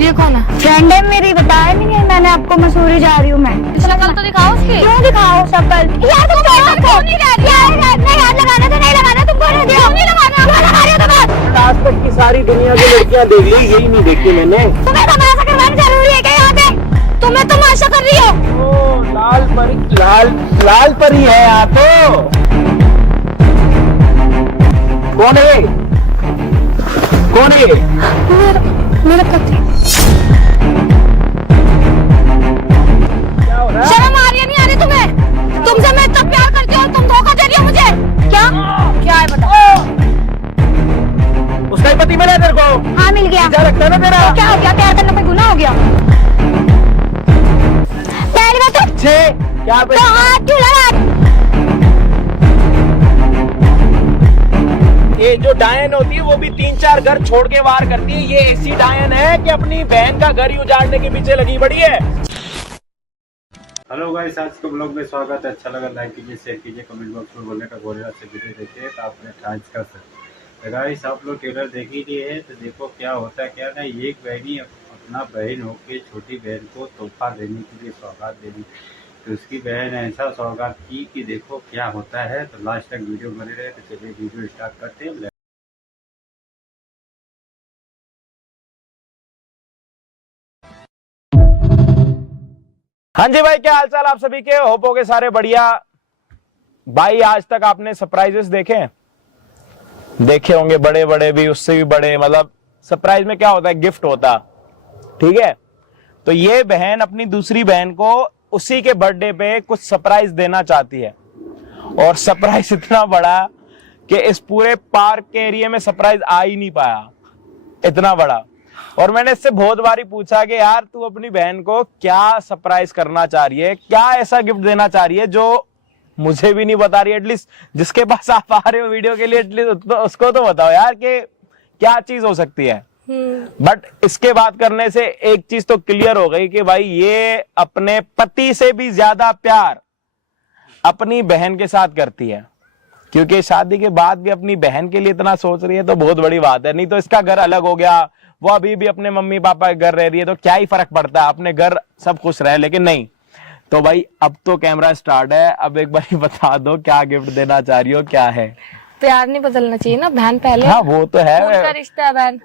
ये कौन है? फ्रेंड है मेरी, बताया नहीं है मैंने आपको, मसूरी जा रही हूँ मैं। शक्ल तो दिखाओ उसकी। क्यों दिखाओ शक्ल? यार तुम क्यों नहीं रह रही? यार लगाना तो नहीं लगाना, तुम बोल रहे हो नहीं लगाना, क्यों लगा रही हो तुम? आज तक की सारी दुनिया की लड़कियां देख ली, यही नहीं देखी मैंने। तुम्हें तमाशा करवाना जरूरी है क्या यहाँ पे? तुम्हें तमाशा कर रही हो? ओ, लाल परी है यहाँ तो। कौन है? कौन है? मेरा पति। क्या हो रहा है? शर्म आ रही है नहीं आ रही तुम्हें? तुमसे मैं इतना प्यार करती हूँ, तुम धोखा दे रही हो मुझे। क्या है बताओ? उसका ही पति मिला तेरे को? हाँ मिल गया। क्या लगता है ना तेरा? तो क्या हो गया? प्यार करना कोई गुनाह हो गया? पहली बात तो क्या तो हाथ क्यों लगा? ये जो डायन होती है वो भी 3-4 घर छोड़ के वार करती है। ये ऐसी डायन है कि अपनी बहन का घर ही उजाड़ने के पीछे लगी पड़ी है। हेलो गाइस, आज के ब्लॉग में स्वागत है। अच्छा लगा लाइक कीजिए, शेयर कीजिए, कमेंट बॉक्स में बोलने का गोरेला से वीडियो देखिए तो आप अपने ट्रांस कर सकते हैं। गाइस आप लोग ट्रेलर देख ही लिए है तो देखो क्या होता है क्या नहीं। एक बहनी अपना बहन होके छोटी बहन को तोहफा देने के लिए सौगात देनी, तो उसकी बहन ऐसा सौगात की कि देखो क्या होता है। तो लास्ट तक वीडियो बने रहे। तो चलिए वीडियो स्टार्ट करते हैं। हाँ जी भाई, क्या हाल चाल आप सभी के? होप हो गए सारे बढ़िया। भाई आज तक आपने सरप्राइजेस देखे होंगे, बड़े बड़े भी, उससे भी बड़े। मतलब सरप्राइज में क्या होता है, गिफ्ट होता, ठीक है। तो ये बहन अपनी दूसरी बहन को उसी के बर्थडे पे कुछ सरप्राइज देना चाहती है, और सरप्राइज इतना बड़ा कि इस पूरे पार्क के एरिया में सरप्राइज आ ही नहीं पाया, इतना बड़ा। और मैंने इससे बहुत बारी पूछा कि यार तू अपनी बहन को क्या सरप्राइज करना चाह रही है, क्या ऐसा गिफ्ट देना चाह रही है जो मुझे भी नहीं बता रही है। एटलीस्ट जिसके पास आप आ रहे हो वीडियो के लिए, एटलीस्ट उसको तो बताओ यार कि क्या चीज हो सकती है। बट इसके बात करने से एक चीज तो क्लियर हो गई कि भाई ये अपने पति से भी ज्यादा प्यार अपनी बहन के साथ करती है, क्योंकि शादी के बाद भी अपनी बहन के लिए इतना सोच रही है तो बहुत बड़ी बात है। नहीं तो इसका घर अलग हो गया, वो अभी भी अपने मम्मी पापा के घर रह रही है, तो क्या ही फर्क पड़ता है, अपने घर सब खुश रहे। लेकिन नहीं, तो भाई अब तो कैमरा स्टार्ट है। अब एक बार बता दो क्या गिफ्ट देना चाह रही हो, क्या है? प्यार नहीं बदलना चाहिए ना, बहन पहले। हाँ वो तो है, उनका रिश्ता है बहन।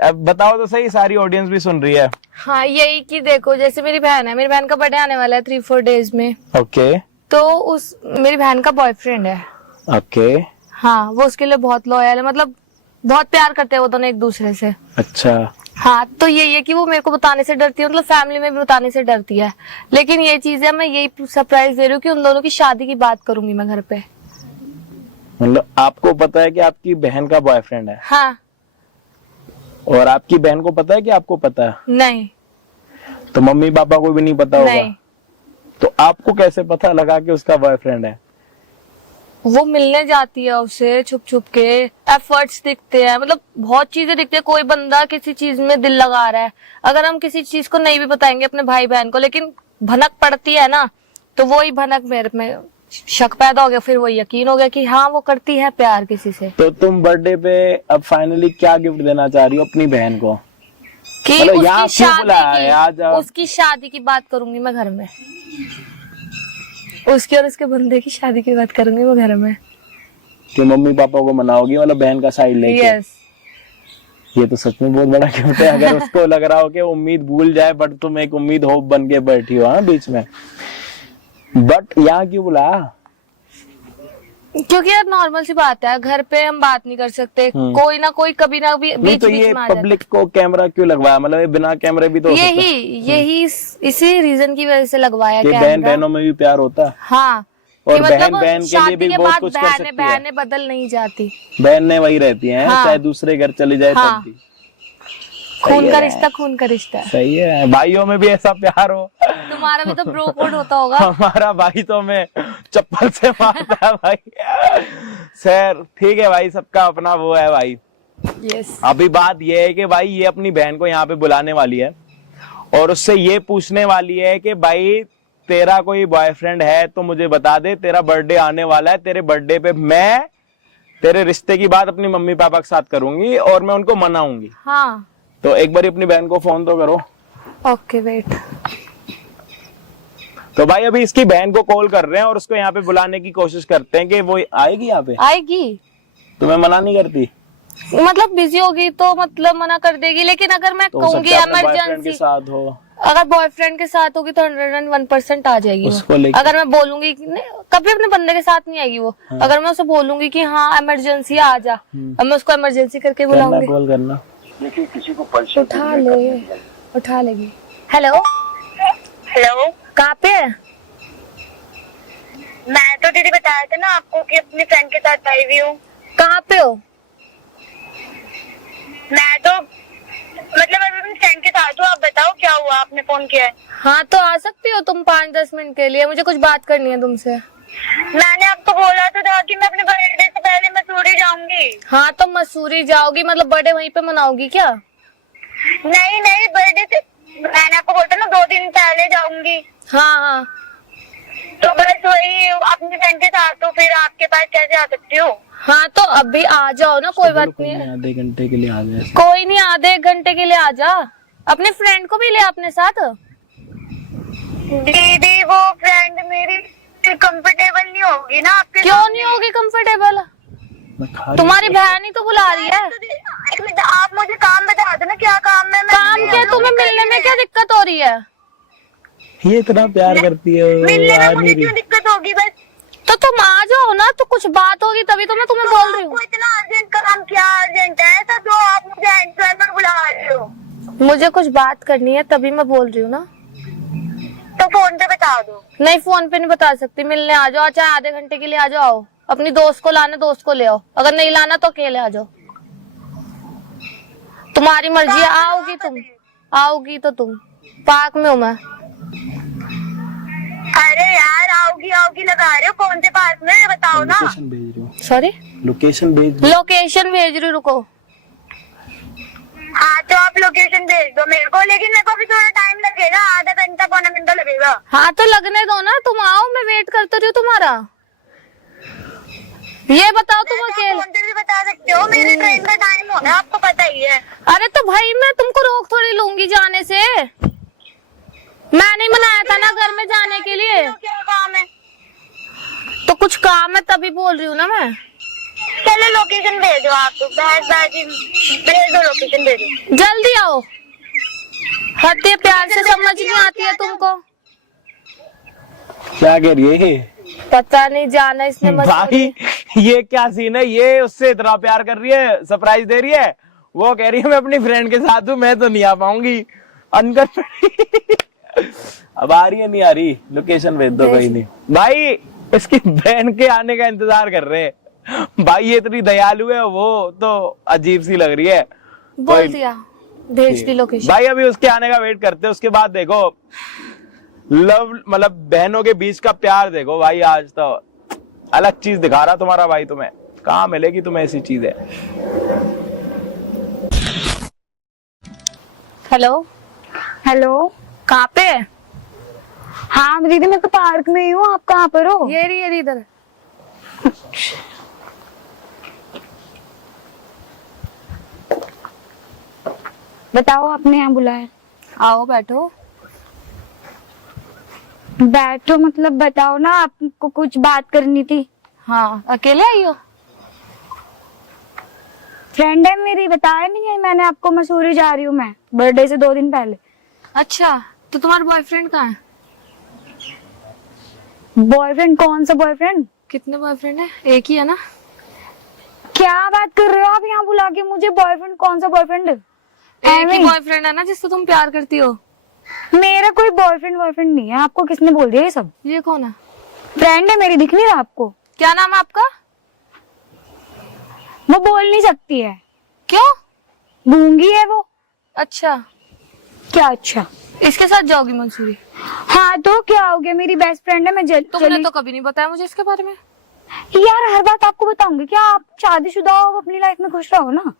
अब बताओ तो सही, सारी ऑडियंस भी सुन रही है। हाँ यही कि देखो, जैसे मेरी बहन है, मेरी बहन का बर्थडे आने वाला है 3-4 डेज में। ओके। तो मेरी बहन का बॉयफ्रेंड है। ओके। हाँ वो उसके लिए बहुत लॉयल है, मतलब बहुत प्यार करते हैं वो दोनों एक दूसरे से। अच्छा। हाँ तो यही है कि वो मेरे को बताने से डरती है, मतलब फैमिली में भी बताने से डरती है। लेकिन ये चीज है, मैं यही सरप्राइज दे रही हूँ कि उन दोनों की शादी की बात करूंगी मैं घर पे। मतलब आपको पता है कि आपकी बहन का बॉयफ्रेंड है? हाँ। और आपकी बहन को पता है कि आपको पता है? नहीं। तो मम्मी पापा को भी नहीं पता होगा? नहीं। तो आपको कैसे पता लगा कि उसका बॉयफ्रेंड है? वो मिलने जाती है उससे छुप छुप के, एफर्ट्स दिखते हैं, मतलब बहुत चीजें दिखती है। कोई बंदा किसी चीज में दिल लगा रहा है, अगर हम किसी चीज को नहीं भी बताएंगे अपने भाई बहन को, लेकिन भनक पड़ती है ना, तो वही भनक मेरे में शक पैदा हो गया, फिर वो यकीन हो गया कि हाँ वो करती है प्यार किसी से। तो तुम बर्थडे पे अब फाइनली क्या गिफ्ट देना चाह रही हो अपनी बहन को? कि मतलब यहाँ उसकी क्यों बुलाया है आज? उसकी शादी की बात करूंगी मैं घर में, उसकी और उसके बंदे की शादी की बात करूंगी मैं घर में। कि मम्मी पापा को मनाओगी, मतलब बहन का साइड लेके? यस। ये तो सच में बहुत बड़ा गिफ्ट है। अगर उसको लग रहा हो कि उम्मीद भूल जाए, बट तुम एक उम्मीद होप बन के बैठी हो हाँ बीच में। बट यहाँ क्यों बुलाया? क्योंकि यार नॉर्मल सी बात है, घर पे हम बात नहीं कर सकते, कोई ना कोई कभी ना भी नहीं बीच तो बीच ये में आ जाता है। पब्लिक को कैमरा क्यों लगवाया? मतलब ये बिना कैमरे भी तो हो सकता है। यही इसी रीजन की वजह से लगवाया कि कैमरा। बहन बहनों में भी प्यार होता है। हाँ। और कि बहन मतलब बहन के लिए शादी भी के बहुत बाद कुछ कर सकती है। बहनें बदल नहीं जाती, बहन ने वही रहती हैं, हाँ। चाहे दूसरे घर चली जाए हाँ। तब भी। खून का रिश्ता खून का रिश्ता है। सही है, भाइयों में भी ऐसा प्यार हो। तुम्हारा भी तो ब्रो कोड होता होगा। हमारा भाई तो हमें चप्पल से मारता है भाई। सर ठीक है भाई, सबका अपना वो है भाई। यस। अभी बात ये है कि भाई ये अपनी बहन को यहाँ पे बुलाने वाली है और उससे ये पूछने वाली है कि भाई तेरा कोई बॉयफ्रेंड है तो मुझे बता दे, तेरा बर्थडे आने वाला है, तेरे बर्थडे पे मैं तेरे रिश्ते की बात अपनी मम्मी पापा के साथ करूंगी और मैं उनको मनाऊंगी। हाँ। तो एक बार अपनी बहन को फोन तो करो। Okay wait. तो भाई अभी इसकी बहन को कॉल कर रहे हैं और उसको यहाँ पे बुलाने की कोशिश करते हैं कि वो आएगी यहाँ पे। आएगी। तुम्हें मना नहीं करती? मतलब बिजी होगी तो मतलब मना कर देगी, लेकिन अगर मैं तो हो कहूंगी सकता है अपने बॉयफ्रेंड के इमरजेंसी, साथ हो। अगर बॉयफ्रेंड के साथ होगी तो 101% आ जाएगी उसको वो। लेके- अगर मैं बोलूंगी कि नहीं, कभी अपने बंदे के साथ नहीं आएगी वो। अगर मैं उसे बोलूंगी कि हाँ इमरजेंसी आ जा, अब मैं उसको इमरजेंसी करके करना बुलाऊंगी। कॉल करना। उठा लेगी। हेलो हेलो, कहाँ पे है? मैं तो दीदी बताया था ना आपको कि अपनी फ्रेंड के साथ आई हुई हूँ। कहाँ पे हो? मैं तो मतलब अभी अपनी फ्रेंड के साथ हूँ। आप बताओ क्या हुआ, आपने फोन किया है? हाँ तो आ सकती हो तुम 5-10 मिनट के लिए, मुझे कुछ बात करनी है तुमसे। मैंने आपको बोला तो था कि मैं अपने बर्थडे से पहले मसूरी जाऊंगी। हाँ तो मसूरी जाओगी, मतलब बर्थडे वहीं पे मनाओगी क्या? नहीं नहीं, बर्थडे से मैंने आपको बोला था ना 2 दिन पहले जाऊंगी। हाँ हाँ तो बस वही अपनी फ्रेंड के साथ, तो फिर आपके पास कैसे आ सकती हूँ? हाँ तो अभी आ जाओ ना, कोई बात नहीं है। आधे घंटे के लिए आ जाए। कोई नहीं, आधे 1 घंटे के लिए आ जा। अपने फ्रेंड को भी ले अपने साथ। दीदी वो फ्रेंड मेरी कंफर्टेबल नहीं होगी ना आपके क्यों साथ। नहीं होगी कंफर्टेबल? मैं खा रही तुम्हारी बहन ही तो बुला रही है। एक मिनट, आप मुझे काम बता दो ना, क्या काम है? मैं काम क्या, तुम्हें मिलने में क्या दिक्कत हो रही है? ये इतना प्यार करती है वो, मिलने आ में नहीं मुझे रही। क्यों दिक्कत होगी? बस तो तुम आ जाओ ना, तो कुछ बात होगी तभी तो मैं तुम्हें बोल रही हूँ। आपको इतना अर्जेंट काम क्या अर्जेंट है ऐसा जो आप मुझे एंजॉयमेंट बुला रहे हो? मुझे कुछ बात करनी है तभी मैं बोल रही हूँ ना। तो फोन पे बता दो। नहीं फोन पे नहीं बता सकती, मिलने आ जाओ, चाहे आधे घंटे के लिए आ जाओ। अपनी दोस्त को लाना, दोस्त को ले आओ, अगर नहीं लाना तो अकेले आ जाओ। तुम्हारी मर्जी है, आओगी तुम, आओगी तो तुम। पार्क में हूँ मैं। अरे यार, आओगी आओगी लगा रहे हो, कौन से पास में है बताओ ना। लोकेशन भेज रही हूँ। सॉरी, लोकेशन भेज। लोकेशन भेज रही हूँ, रुको। हाँ तो आप लोकेशन भेज दो मेरे को, लेकिन मेरे को भी थोड़ा टाइम लगेगा, आधा घंटा पौना घंटा लगेगा। हाँ तो लगने दो ना, तुम आओ, मैं वेट करती रही हूँ तुम्हारा। ये बताओ तुम अकेले। फोन पे भी बता सकते हो, मेरे ट्रेन का टाइम हो गया, आपको पता ही है। अरे तो भाई मैं तुमको रोक थोड़ी लूंगी जाने से। मैं नहीं मनाया था ना घर में जाने के लिए। तो क्या काम है? तो कुछ काम है तभी बोल रही हूँ ना मैं। चलो लोकेशन भेजो, आप बहसबाजी भेज दो, लोकेशन भेजो। जल्दी आओ। हद प्यार से समझ नहीं आती है तुमको। क्या कह रही है ये? पता नहीं, जाना इसने भाई ये क्या सीन है? ये उससे इतना प्यार कर रही है, सरप्राइज दे रही है। वो कह रही है मैं अपनी फ्रेंड के साथ हूँ, मैं तो नहीं आ पाऊंगी। अनकर अब आ रही है नहीं आ रही? लोकेशन भेज दो। कोई नहीं भाई, इसकी बहन के आने का इंतजार कर रहे हैं। भाई ये इतनी दयालु है, वो तो अजीब सी लग रही है। बोल दिया, भेज दी लोकेशन। भाई अभी उसके आने का वेट करते हैं, उसके बाद देखो लव, मतलब बहनों के बीच का प्यार देखो भाई। आज तो अलग चीज दिखा रहा तुम्हारा भाई, तुम्हें कहाँ मिलेगी तुम्हें ऐसी चीजें। हेलो हेलो, कहाँ पे है? हाँ दीदी मैं तो पार्क में ही हूँ, आप कहाँ पर हो? ये रही इधर। बताओ, आपने यहाँ बुलाया? आओ बैठो। बैठो मतलब बताओ ना, आपको कुछ बात करनी थी। हाँ अकेले आई हो? फ्रेंड है मेरी, बताया नहीं है मैंने आपको, मसूरी जा रही हूँ मैं बर्थडे से 2 दिन पहले। अच्छा, तो तुम्हारा बॉयफ्रेंड कहाँ है? बॉयफ्रेंड? कौन सा बॉयफ्रेंड? कितने बॉयफ्रेंड है? एक ही है ना? क्या बात कर रहे हो आप यहाँ बुला के मुझे? बॉयफ्रेंड? कौन सा बॉयफ्रेंड? एक ही बॉयफ्रेंड है ना जिससे तुम प्यार करती हो? मेरा कोई बॉयफ्रेंड नहीं है। आपको किसने बोल दिया ये सब? ये कौन है? फ्रेंड है मेरी, दिख नहीं रहा आपको? क्या नाम है आपका? वो बोल नहीं सकती है। क्यों? गूंगी है वो। अच्छा, क्या अच्छा? इसके साथ जाओगी मंसूरी? हाँ तो क्या हो गया, मेरी बेस्ट फ्रेंड है। मैं तुमने तो कभी नहीं बताया मुझे इसके बारे में। यार हर बात आपको बताऊंगी क्या? आप शादीशुदा हो, अपनी लाइफ में खुश रहो ना।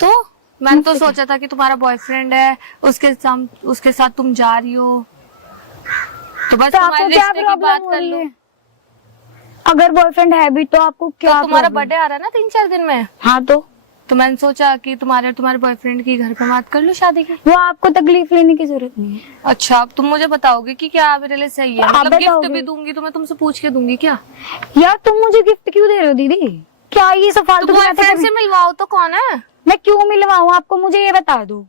तो मैंने तो सोचा था कि तुम्हारा बॉयफ्रेंड है, उसके साथ तुम जा रही हो, तो बस तो तुम्हारे आपको क्या रिश्ते की प्रॉब्लम बात हो कर रही लो। है? अगर बॉयफ्रेंड है भी तो आपको क्या तो तुम्हारा problem? बर्थडे आ रहा है ना 3-4 दिन में। हाँ तो तो मैंने सोचा कि तुम्हारे और तुम्हारे बॉयफ्रेंड की घर पे बात कर लो शादी की। वो आपको तकलीफ लेने की जरूरत नहीं है। अच्छा, अब तुम मुझे बताओगे कि क्या मेरे लिए सही है? आप मतलब गिफ्ट बताओगे। भी दूंगी तो मैं तुमसे पूछ के दूंगी क्या? यार तुम मुझे गिफ्ट क्यों दे रहे हो दीदी? क्या ये सब तो फालतू की बातें बॉयफ्रेंड कर से रही? मिलवाओ तो कौन है? मैं क्यों मिलवाऊं आपको, मुझे ये बता दो।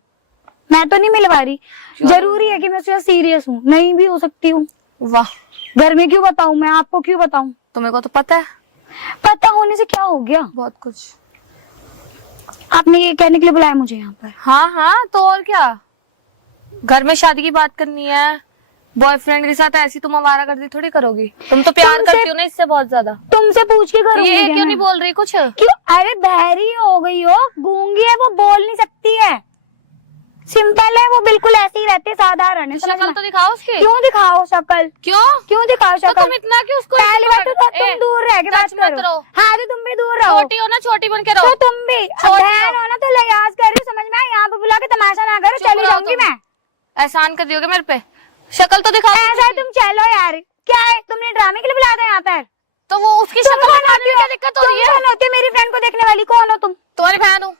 मैं तो नहीं मिलवा रही। जरूरी है कि मैं उससे सीरियस हूँ? नहीं भी हो सकती हूँ। वाह, घर में क्यों बताऊं, मैं आपको क्यों बताऊं? तुम्हें को तो पता है पता होने से क्या हो गया? बहुत कुछ। आपने ये कहने के लिए बुलाया मुझे यहाँ पर? हाँ हाँ, तो और क्या, घर में शादी की बात करनी है। बॉयफ्रेंड के साथ ऐसी तुम आवारागर्दी थोड़ी करोगी। तुम तो प्यार तुमसे- करती हो ना इससे बहुत ज्यादा। तुमसे पूछ के करूंगी ये क्या क्यों मैं? नहीं बोल रही कुछ? क्यों? अरे बहरी हो गई हो, गूंगी है, वो बोल नहीं सकती है। सिंपल है, वो बिल्कुल ऐसे ही रहते, साधारण है। समझ शक्ल में? तो दिखाओ उसकी। क्यों दिखाओ शक्ल? क्यों? क्यों दिखाओ तो शक्ल? तुम इतना क्यों उसको पहली बात तो तुम ए, दूर रह के बात टच मत करो। रहो। हाँ तो तुम भी दूर रहो। छोटी हो ना, छोटी बन के तो रहो। तुम भी छोटी बहन हो ना, तो लिहाज कर रही हो, समझ में आया? यहाँ पे बुला के तमाशा ना करो, चुप चली रहो जाऊंगी तुम। मैं। एहसान कर दियोगे मेरे पे? शक्ल तो दिखाओ। ऐसा है, तुम चलो यार। क्या है, तुमने ड्रामे के लिए बुलाया था यहाँ पर? तो वो उसकी तुम शक्ल कौन दिखाने होती में हो? क्या दिक्कत हो रही तुम है? कौन होती हो मेरी फ्रेंड को देखने वाली? कौन हो तुम? तुम्हारी बहन हूँ।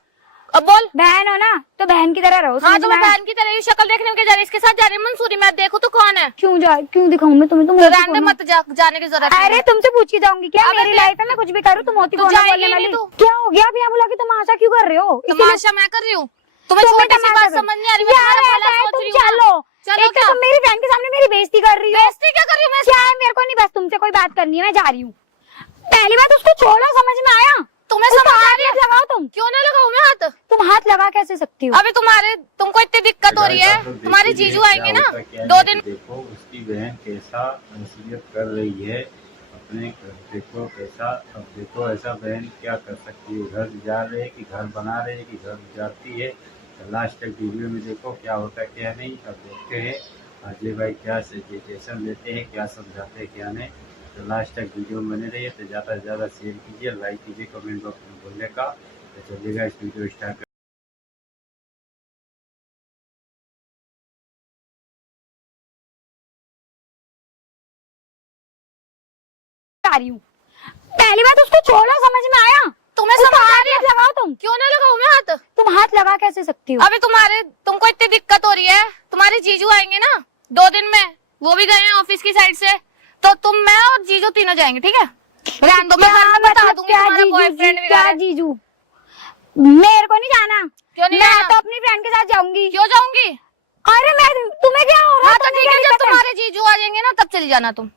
अब बोल। बहन हो ना, तो बहन की तरह रहो। हाँ, समझ तो में मैं आया? बहन की तरह ही शक्ल देखने में क्या जा रही है? इसके साथ जा रही है मंसूरी, मैं देखूं तो कौन है? क्यों दिखाऊं मैं तुम्हें? तुम तो होती रहने दे, कौन हो? मत जाने की जरूरत नहीं अरे है। तुमसे पूछ के जाऊंगी क्या? अबे मेरी देख- लाइफ है, मैं कुछ भी करूँ, तुम होती तू कौन हो जाएगी बोलने नहीं वाली? तू। क्या हो गया? अब यहाँ बुला के तमाशा क्यों कर रहे हो? इसीलिए- तमाशा मैं कर रही हूँ? तुम्हें तुम्हें छोटी सी तमाशा बात कर- समझ नहीं आ रही? मैं यार तुम्हारा ऐसा भला है, सोच तुम रही हूँ ना। चलो। चलो एक तो क्या? तुम मेरी फ्रेंड के सामने मेरी बेइज्जती कर रही हो। बेइज्जती क्या कर रही हूँ मैं? क्या है, मेरे को नहीं, बस तुमसे कोई बात करनी है, मैं जा रही हूँ। पहली बात उसको छोड़ो, समझ में आया? तुम्हें उसका समझ आ हाथ रही है? मत लगाओ तुम। क्यों ना लगाऊं मैं हाथ? तुम हाथ लगा कैसे सकती हो? अभी तुमको इतनी दिक्कत हो रही है, तुम्हारे जीजू आएंगे ना 2 दिन। देखो उसकी बहन कैसा नसीहत कर रही है अपने घर, देखो कैसा। अब देखो ऐसा बहन क्या कर सकती है? घर जा रहे हैं कि घर बना रहे हैं कि घर जाती है? तो लास्ट तक वीडियो में देखो क्या होता है क्या नहीं। अब देखते हैं अजय भाई क्या सजेशन लेते हैं, क्या समझाते हैं क्या नहीं। तो लास्ट तक वीडियो में बने रहिए। तो ज़्यादा से ज़्यादा शेयर कीजिए, लाइक कीजिए, कमेंट बॉक्स में बोलने का। तो चलिएगा इस वीडियो स्टार्ट। जा रही हूँ। पहली बात उसको छोड़ो, समझ में आया? तुम्हें उसका समझ आ हाथ रही है? मत लगाओ तुम। क्यों ना लगाऊं मैं हाथ? तुम हाथ लगा कैसे सकती हो? अभी तुमको इतनी दिक्कत हो रही है, तुम्हारे जीजू आएंगे ना 2 दिन में, वो भी गए हैं ऑफिस की साइड से। तो तुम, मैं और जीजू तीनों जाएंगे, ठीक है? रहने दो, मैं घर में बता दूंगी तुम्हारा बॉयफ्रेंड भी क्या है। जीजू? मेरे को नहीं जाना। क्यों नहीं मैं जाना? तो अपनी फ्रेंड के साथ जाऊंगी। क्यों जाऊंगी? अरे मैं, तुम्हें क्या हो रहा हाँ है? तो तुम्हें ठीक है, क्या जब दिक्कत है? तुम्हारे जीजू आ जाएंगे ना तब चली जाना तुम।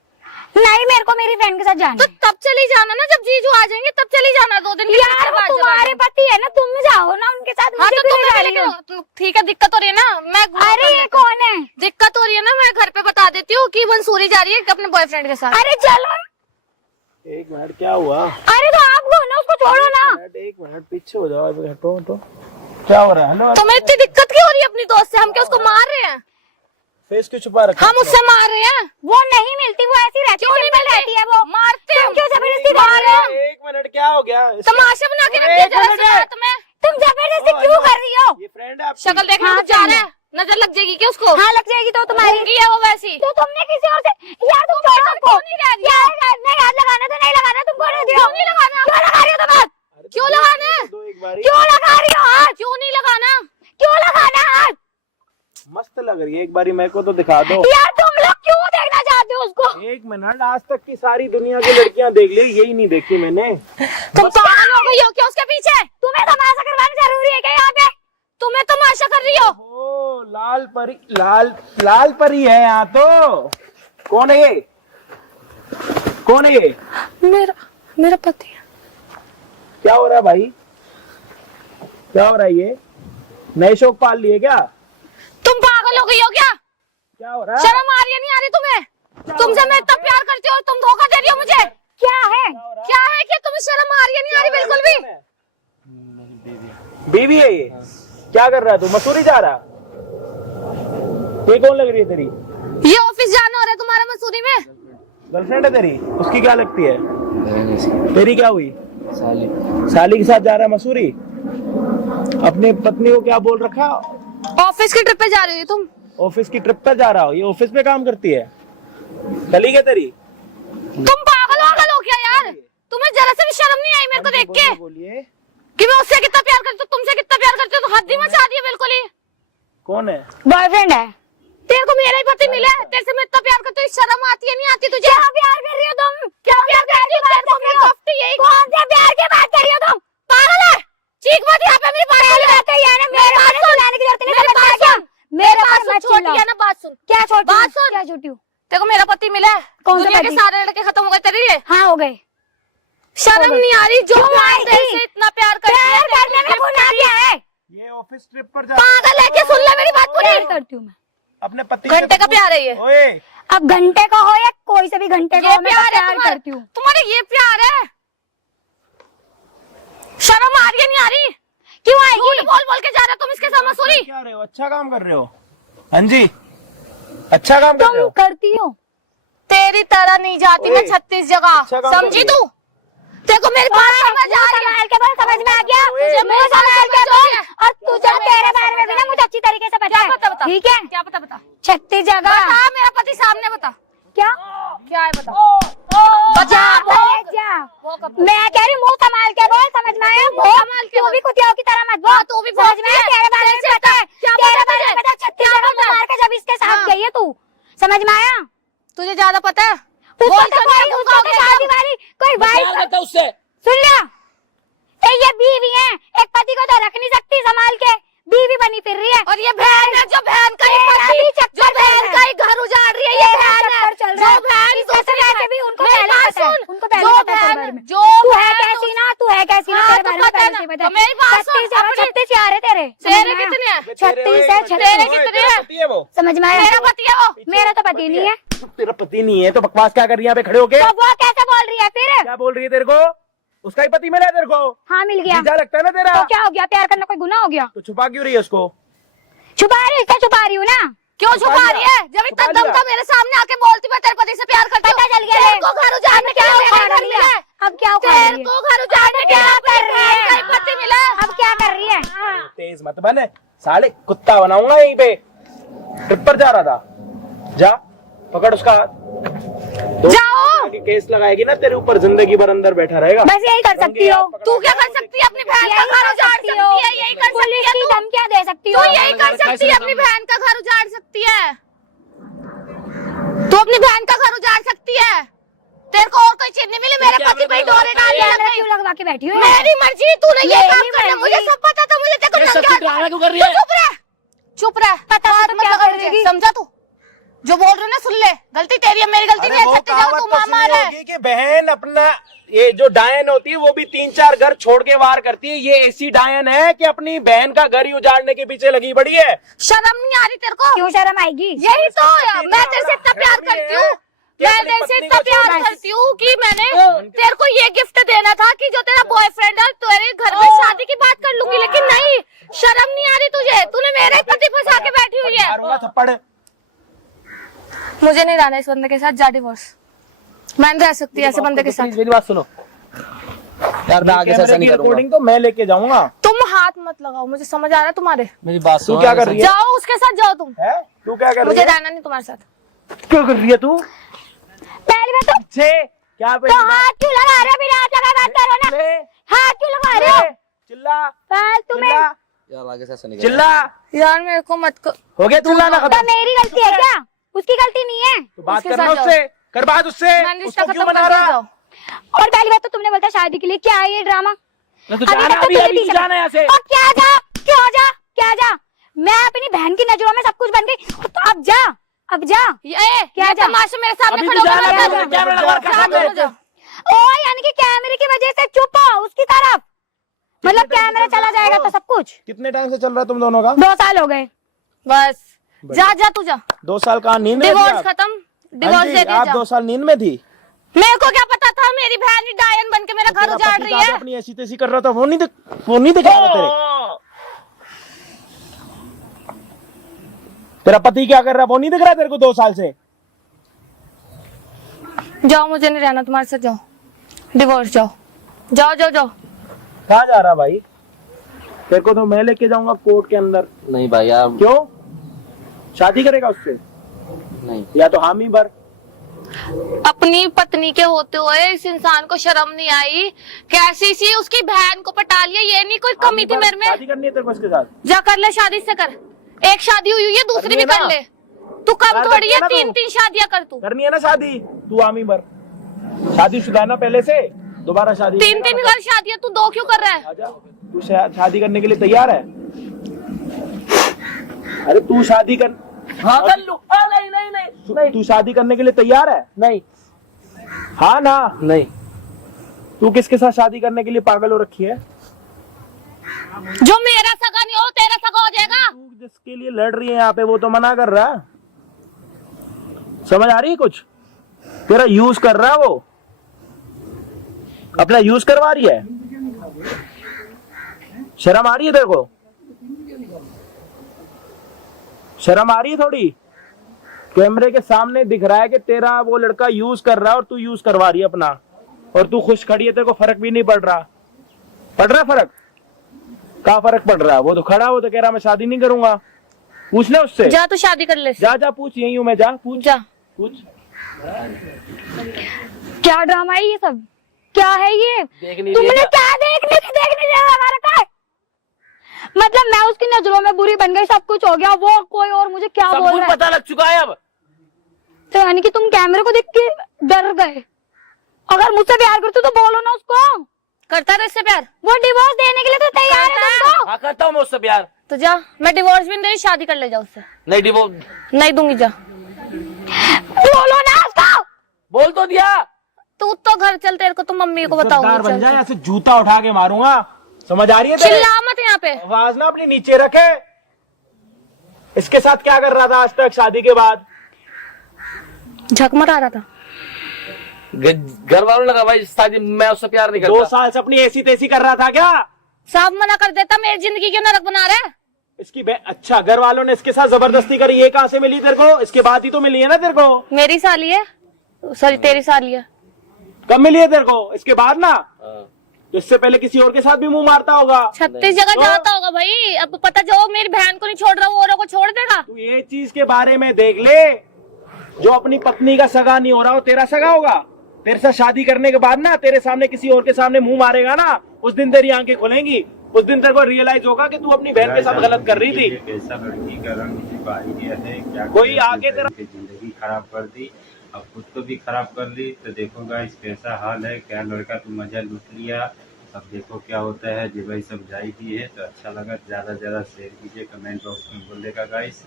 नहीं, मेरे को मेरी फ्रेंड के साथ जाना तो है। तब चली जाना ना, जब जीजू आ जाएंगे तब चली जाना। 2 दिन के यार लिए वो बाद तुम्हारे जब पति है ना, तुम जाओ ना उनके साथ। हाँ मुझे तो क्यों तुम्हें ले जा भी रही हो? लेके ठीक है, दिक्कत हो रही है ना, मैं अरे ये कौन है? दिक्कत हो रही है ना, मैं घर पे बता देती हूँ कि मंसूरी जा रही है अपने बॉयफ्रेंड के साथ। अरे चलो। एक मिनट, क्या हुआ? अरे तो आप कौन है? उसको छोड़ो ना। एक मिनट पीछे हो जाओ। हटो हटो, क्या हो रहा है? हेलो, तुम्हें इतनी दिक्कत क्यों हो रही है अपनी दोस्त से? हम क्या उसको मार रहे हैं? फेस क्यों छुपा रखा? हम उससे मार रहे हैं? वो नहीं मिलती, वो ऐसी रहती है, सिंपल रहती है वो। मारते हैं तुम क्यों जबरदस्ती मार कर रहे रहे हो? हैं? एक मिनट, क्या हो गया? तमाशा बना के रख दिया जरा सी बात में। तुम जबरदस्ती क्यों कर रही हो? ये फ्रेंड है आपकी? शक्ल देखने हाँ, कुछ जा फ्रेंड रहा है, नजर लग जाएगी क्या उसको? हाँ लग जाएगी तो तुम्हारी। गूंगी है वो वैसी। तो तुमने किसी और से, यार तुम छोड़ो उसको। नहीं रह रही क्या है? नहीं हाथ लगाना तो नहीं लगाना, तुम कौन होती हो? क्यों नहीं लगाना? क्यों लगा रही हो तुम हाथ? अरे तो क्यों दो- लगाना है? दो एक बारी। क्यों लगा रही हो हाथ? क्यों नहीं लगाना? क्यों लगाना हाथ? मस्त लग रही है, एक बारी मेरे को तो दिखा दो। यार तुम लोग क्यों देखना चाहते हो उसको? एक मिनट, आज तक की सारी दुनिया की लड़कियां देख ली, यही नहीं देखी मैंने। तुम पागल हो गई हो क्या उसके पीछे? तुम्हें तमाशा करवाना जरूरी है क्या यहाँ पे? तुम्हें तमाशा कर रही हो? ओ लाल परी, लाल परी है यहाँ तो। कौन है ये? कौन है ये? मेरा पति है। क्या हो रहा है भाई? क्या हो रहा है ये? नए शौक पाल लिए क्या? तुम पागल हो गई हो क्या? क्या हो रहा है? शर्म आ रही है नहीं आ रही तुम्हें? तुमसे मैं इतना प्यार करती हूँ और तुम धोखा दे रही हो मुझे। क्या है? क्या है कि तुम्हें शर्म आ रही है नहीं आ रही बिल्कुल भी? बीवी है ये? क्या कर रहा है तू? मसूरी जा रहा? ये कौन लग रही है तेरी? ये ऑफिस जाना हो रहा है तुम्हारा मसूरी में? गर्लफ्रेंड है तेरी? उसकी क्या लगती है? तेरी क्या हुई? साली के साथ जा रहा है मसूरी? अपने पत्नी को क्या बोल रखा? ऑफिस की ट्रिप पे जा रही हो तुम? ऑफिस की ट्रिप पर जा रहा हो? ये ऑफिस में काम करती है? चली क्या तेरी? तुम पागल हो क्या यार? तुम्हें जरा से भी शर्म नहीं आई मेरे को देख के? बोलिए। कि मैं उससे कितना प्यार करती हूँ, तुमसे कितना प्यार करती हूँ, तो हद ही मचा दी है बिल्कुल ही। कौन है? बॉयफ्रेंड है। तेरे को मेरा ही पति मिला है, तेरे से मैं इतना प्यार करती हूँ, शर्म आती है नहीं आती तुझे? क्या प्यार कर रही हो तुम? क्या प्यार की बात कर रही हो? कौन से प्यार की बात कर रही हो तुम? पागल है, चीख मत यहाँ पे मेरी बात पहली बात तो ये है ना, मेरे बात सुनाने की जरूरत नहीं, मेरी बात सुन, मेरे बात मत छोटी चिल्लाओ। है ना, बात सुन। क्या छोटी बात हूँ? सुन। क्या छोटी हूँ? तेरे को मेरा पति मिला है, कौन सा दुनिया के पति? सारे लड़के खत्म हो गए तेरे लिए। हाँ हो गए। शर्म नहीं आ रही? जो क्यों प्यार आएगी? तेरे से इतना प्यार करती है, प्यार करने में गुनाह क्या है? ये ऑफिस ट्रिप पर जा पागल है, क्या सुन ले मेरी बात पूरी। प्यार करती हूँ मैं। अपने पति से घंटे का पूछ। प्यार है ये। ओए अब घंटे का हो या कोई से भी घंटे का ये हो, मैं प्यार है प्यार तुम्हारा, करती हूँ। तुम्हारे ये प्यार है। शर्म आ रही है नहीं आ रही? क्यों आएगी? झूठ बोल बोल के जा रहे हो तुम इसके सामने सॉरी। क्या रहे हो? अच्छा काम कर रहे हो। हाँ जी, अच्छा काम कर रहे तुम हो। करती हो। तेरी तरह नहीं जाती मैं 36 जगह, अच्छा काम समझी कर तू? तेरे को मेरी बात समझ आ रही है? संभाल के बोल, समझ में आ गया? तुझे मुंह मेरी बात संभाल के समझ आ बोल। रही है? और तुझे तेरे बारे में भी ना मुझे अच्छी तरीके से पता क्या पता है, बता, ठीक है? क्या पता बता, 36 जगह। बता मेरा पति सामने बता, क्या? क्या है बता, बता अरे जा। भोंक अपना। मैं कह रही हूँ मुंह संभाल के बोल, समझ में आया? मुंह संभाल के तू बोल। भी कुतियाओं की तरह मत बोल। हाँ, तू भी समझ भोंक में आया? है। तेरे बारे में कैसे पता है, क्या तेरे पता बारे में तुझे? पता है, 36 क्या जगह पता? मार के जब इसके साथ हाँ। गई है तू, समझ में आया? तुझे ज्यादा पता है? उसको बोल तो तो कोई, नहीं, उसको तो क्या? शादी वाली कोई वाइफ उससे सुन लिया? ये बीवी है, एक पति को तो रख नहीं सकती संभाल के, बीवी बनी फिर रही है। और ये बहन है जो बहन का ही तेरा भी पति, चक्कर जो चल बहन रहा का है। ही घर उजाड़ रही है, ये तेरा बहन है चक्कर चल रहा जो है। बहन इससे दूसरी वैसे बहन। भी उनको मेरी पहले बात पता है, सुन, उनको पहले जो पता है तेरे बहन- बारे में। जो तू है बहन कैसी ना, तू है कैसी ना, हाँ, तेरे तो बारे में पता है पहले ना। से पता तो है। मेरी बात सुन, 36 जगह, अपनी- 36 यार है तेरे, समझ तेरे में आया? कितने हैं? 36 है, 36 तेरे कितने हैं? पति है वो? समझ में आया? मेरा पति है वो। मेरा तो पति नहीं है। तेरा पति नहीं है तो बकवास क्या कर रही है यहाँ पे खड़े होके? तो वो कैसे बोल रही है फिर? क्या बोल रही है तेरे को? उसका ही पति मिला है तेरे को? हाँ मिल गया। जीजा लगता है ना तेरा? तो क्या हो गया? प्यार करना कोई गुनाह हो गया? तो छुपा क्यों रही है उसको? छुपा रही, इससे छुपा रही हूँ ना। क्यों छुपा रही है? जब इतना छुपा दम लिया। था मेरे सामने आके बोलती मैं तेरे पति से प्यार करती हूँ। पता चल गया तेरे है। को घर उजाड़ने के क्या लिए मेरा उखाड़ घर रही मिला है? है। अब क्या उखाड़ तेरे रही है? को घर उजाड़ने के लिए क्या अपनी कर रही बहन का ही है? पति मिला है। अब क्या कर रही है? तेज मत बन, साले कुत्ता बनाऊंगा यहीं पे। ट्रिप पर जा रहा था, जा पकड़ उसका हाथ। जाओ। केस लगाएगी ना तेरे ऊपर, जिंदगी भर अंदर बैठा रहेगा। बस यही कर सकती हो। तू क्या कर सकती है? अपनी बहन का घर उजाड़ सकती है, यही कर सकती पुलिस है की तू। धमकियां दे सकती तू हो। यही कर सकती है, अपनी बहन का घर उजाड़ सकती है। तू अपनी बहन का घर उजाड़ सकती है। तेरे को और कोई चीज नहीं मिली, मेरे पति पे ही डोरे डाल दिया कैमरा कहीं। क्यों लगवा के बैठी हो? मेरी मर्जी, तूने ये मेरी काम करना, मुझे मर्जी। सब पता था, मुझे तेरे को ये सब धमकी ड्रामा क्यों कर रही तू है? चुप रह, चुप रह। पता बात तो मत क्या लगा कर मुझे, रही? समझा तू? जो बोल रही है ना सुन ले, गलती तेरी है, मेरी गलती अरे नहीं है। वो 36 जगह कहावत तू तो मामा सुनी है। होगी कि बहन अपना, ये जो डायन होती है वो भी 3-4 घर छोड़ के वार करती है। ये ऐसी डायन है कि अपनी बहन का घर ही उजाड़ने के पीछे लगी पड़ी है। शर्म नहीं आ रही तेरे को? क्यों शर्म आएगी? यही तो मैं तेरे से इतना प्यार करती हूँ, मैं तेरे से इतना प्यार करती हूँ कि मैंने तेरे को ये गिफ्ट देना था कि जो तेरा बॉयफ्रेंड है तेरे घर में शादी की बात कर लूंगी, लेकिन नहीं, शर्म नहीं आ रही तुझे? तूने मेरे ही पति फंसा के बैठी हुई है। मारूंगा थप्पड़। मुझे नहीं रहना इस बंदे के साथ, जा डिवोर्स। मैं नहीं रह सकती ऐसे बंदे के साथ। मेरी बात सुनो यार, मैं आगे से ऐसा नहीं करूंगा। रिकॉर्डिंग तो मैं लेके जाऊंगा। तुम हाथ मत लगाओ, मुझे समझ आ रहा है तुम्हारे। मेरी बात तू सुनो। क्या कर रही है? जाओ उसके साथ, जाओ तुम। है तू क्या कर रही मुझे है? रहना नहीं तुम्हारे साथ। क्यों कर रही है तू? पहली बात तो छे क्या पे तो हाथ क्यों लगा रहे हो? बिना हाथ लगाए बात करो ना। ले, हाथ क्यों लगा रहे हो? चिल्ला फालतू में। चिल्ला यार आगे से ऐसा नहीं चिल्ला। यार मेरे को मत कर। हो गया चिल्लाना तो खत्म। मेरी गलती है क्या? उसकी गलती नहीं है। तो बात उसके करना साथ उससे, कर बात उससे। मैंने रिश्ता उसको क्यों खत्म बना कर दिया, रहा? जाओ। और पहली बात तो तुमने बोलता शादी के लिए क्या है ये ड्रामा? तू अभी जाना, तक तो अभी तुझे अभी पीछे जाना यहाँ से। और क्या जा? क्यों जा? क्या जा? मैं अपनी बहन की नजरों में सब कुछ बन गई, तो अब जा, अब जा। क्या जा? तमाशा मेरे सामने अभी खड़े तू होकर जाना, मत जा, कर। कैमरा लगा रखा जा, सामने। दोनों जाओ। ओ यानी कि कैमरे की वजह से चुप हो उसकी तरफ, मतलब कितने टाइम कैमरा से चल चला रहा जाएगा है? तो सब कुछ। कितने टाइम से चल रहा है तुम दोनों का? 2 साल हो गए। बस जा जा तू जा। 2 साल कहाँ नींद में थी डिवोर्स आप? खत्म, हाँ डिवोर्स जी, दे दिया आप जा। 2 साल नींद में थी। मेरे को क्या पता था मेरी बहन ही डायन बन के मेरा घर तेरा उजाड़ पति रही कहाँ पे है। अपनी ऐसी तैसी कर रहा था, वो नहीं दिख रहा था तेरे? तेरा पति क्या कर रहा है वो नहीं दिख रहा तेरे को 2 साल से? जाओ, मुझे नहीं रहना तुम्हारे साथ, जाओ डिवोर्स, जाओ जाओ जाओ जाओ। कहाँ जा रहा भाई? तेरे को तो मैं लेके जाऊंगा कोर्ट के अंदर। नहीं भाई यार, क्यों? शादी करेगा उससे नहीं या तो हामी भर? अपनी पत्नी के होते हुए इस इंसान को शर्म नहीं आई? कैसी सी उसकी बहन को पटा लिया, ये नहीं कोई कमी थी मेरे में? शादी करनी है तेरे को इसके साथ? जा कर ले शादी से कर, एक शादी हुई है दूसरी भी कर ले। तू कम यार, थोड़ी है, करनी है ना 3-3 शादियां कर तू। करनी है ना शादी? तू आमी भर शादी शुदा है ना पहले से, दोबारा शादी 3-3 कर शादियां, तू 2 क्यों कर रहा है? आजा, तू शादी करने के लिए तैयार है? अरे तू शादी कर, हाँ कर लूं। नहीं नहीं नहीं तू शादी करने के लिए तैयार है? नहीं हाँ ना? नहीं। तू किसके साथ शादी करने के लिए पागल हो रखी है? जो मेरा सगा नहीं हो तेरा सगा हो जाएगा। तू जिसके लिए लड़ रही है यहाँ पे वो तो मना कर रहा है, समझ आ रही है कुछ? तेरा यूज कर रहा है वो, अपना यूज करवा रही है। शर्म आ रही है तेरे को? शर्म आ रही है थोड़ी? कैमरे के सामने दिख रहा है कि तेरा वो लड़का यूज कर रहा है और तू यूज करवा रही है अपना, और तू खुश खड़ी है, तेरे को फर्क भी नहीं पड़ रहा। पड़ रहा फर्क? क्या फर्क पड़ रहा है? वो तो खड़ा, वो तो कह रहा मैं शादी नहीं करूंगा। पूछ ले उससे, जा तू शादी कर ले। जा जा पूछ, यही हूं मैं, जा पूछ जा। पूछ। क्या ड्रामा है ये सब? क्या है ये? देख नहीं तुमने दिया। क्या देखने दिया हमारा? का मतलब मैं उसकी नजरों में बुरी बन गई, सब कुछ हो गया, वो कोई और मुझे क्या सब बोल कुछ रहा है? पता लग चुका है अब। तो यानी कि तुम कैमरे को देख के डर गए? अगर मुझसे प्यार करते तो बोलो ना उसको। करता है इससे प्यार? वो डिवोर्स देने के लिए तो तैयार है तुमको। हाँ करता हूँ मैं उससे प्यार। तो जा, मैं डिवोर्स भी नहीं दे रही, शादी कर ले जा उससे। नहीं डिवोर्स नहीं दूंगी, जा। बोलो ना उसको। बोल तो दिया। तू तो घर चल, तेरे को तो मम्मी को सरदार बताऊंगी। बन चल। जाए, ऐसे जूता उठा के मारूंगा, समझ आ रही है तेरे? चिल्ला मत यहाँ पे। आवाज ना अपनी नीचे रखे। इसके साथ क्या कर रहा था आज तक शादी के बाद? झकमर आ रहा था। घर वालों ने कहा भाई शादी, मैं उससे प्यार नहीं 2 करता। साल से अपनी ऐसी तैसी कर रहा था क्या? साफ मना कर देता, मेरी जिंदगी क्यों नरक बना रहा है? इसकी अच्छा, घर वालों ने इसके साथ जबरदस्ती करी, ये कहाँ से मिली तेरे को? इसके बाद ही तो मिली है ना तेरे को? मेरी साली है, सॉरी तेरी साली है। कब मिली है तेरे को? इसके बाद ना? हाँ। तो इससे पहले किसी और के साथ भी मुंह मारता होगा। 36 जगह तो? जाता होगा भाई। अब पता जो मेरी बहन को नहीं छोड़ रहा, वो औरों को छोड़ देगा। तू ये चीज के बारे में देख ले, जो अपनी पत्नी का सगा नहीं हो रहा हो तेरा सगा होगा। तेरे साथ शादी करने के बाद ना तेरे सामने किसी और के सामने मुंह मारेगा ना, उस दिन तेरी आंखें खुलेंगी, उस दिन तेरे को रियलाइज होगा कि तू अपनी बहन के साथ गलत कर रही थी। कैसा लड़की का रंग मुझे बारी गया है, क्या कोई आगे तेरा जिंदगी खराब कर दी, अब खुद को भी खराब कर ली। तो देखो गाइस कैसा हाल है, क्या लड़का तू मजा लूट लिया। अब देखो क्या होता है। जी भाई समझाई दी है, तो अच्छा लगा, ज्यादा से ज्यादा शेयर कीजिए, कमेंट बॉक्स में बोलेगा गाइस।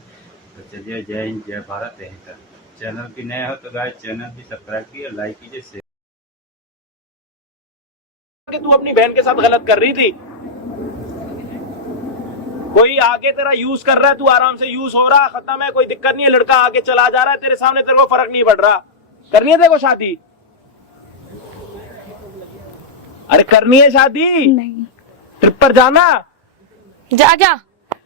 तो चलिए, जय हिंद जय भारत, यहीं तक। चैनल भी नया हो तो गाइस चैनल भी सब्सक्राइब कीजिए, लाइक कीजिए, शेयर। कि तू अपनी बहन के साथ गलत कर रही थी। कोई आगे तेरा यूज कर रहा है, तू आराम से यूज हो रहा, खत्म है, कोई दिक्कत नहीं है। लड़का आगे चला जा रहा है तेरे सामने, तेरे को फर्क नहीं पड़ रहा। करनी है तेरे को शादी? अरे करनी है शादी? नहीं। ट्रिप पर जाना? जा जा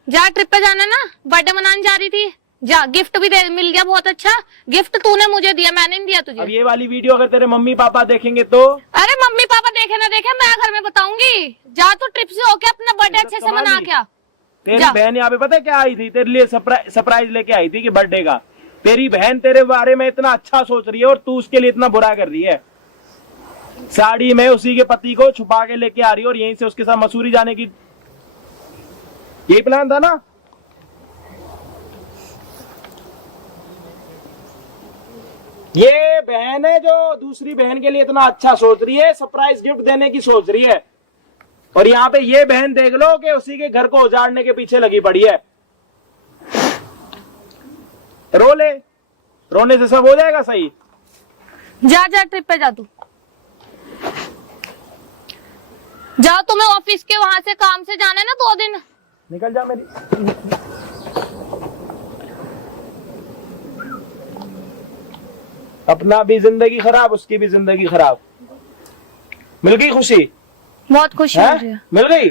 जा, ट्रिप पे जाना ना, बर्थडे मनाने जा रही थी। जा, गिफ्ट भी मिल गया, बहुत अच्छा गिफ्ट तूने मुझे दिया, मैंने नहीं दिया तुझे। अब ये वाली वीडियो अगर तेरे मम्मी पापा देखेंगे तो? अरे मम्मी पापा देखे ना देखे, मैं घर में बताऊंगी। जा तू ट्रिप से होके अपना बर्थडे अच्छे से मना के आ। तेरी जा। बहन यहाँ पे पता है क्या आई थी? तेरे लिए सरप्राइज लेके आई थी कि बर्थडे का। तेरी बहन तेरे बारे में इतना अच्छा सोच रही है और तू उसके लिए इतना बुरा कर रही है। साड़ी में उसी के पति को छुपा के लेके आ रही है और यहीं से उसके साथ मसूरी जाने की, यही प्लान था ना? ये बहन है जो दूसरी बहन के लिए इतना अच्छा सोच रही है, सरप्राइज गिफ्ट देने की सोच रही है, और यहाँ पे ये बहन देख लो कि उसी के घर को उजाड़ने के पीछे लगी पड़ी है। रो ले, रोने से सब हो जाएगा सही। जा जा, ट्रिप पे जा तू। जा, तुम्हें ऑफिस के वहां से काम से जाना है ना 2 दिन। निकल जा मेरी। अपना भी जिंदगी खराब, उसकी भी जिंदगी खराब। मिल गई खुशी? बहुत खुशी हो रही है। मिल गई?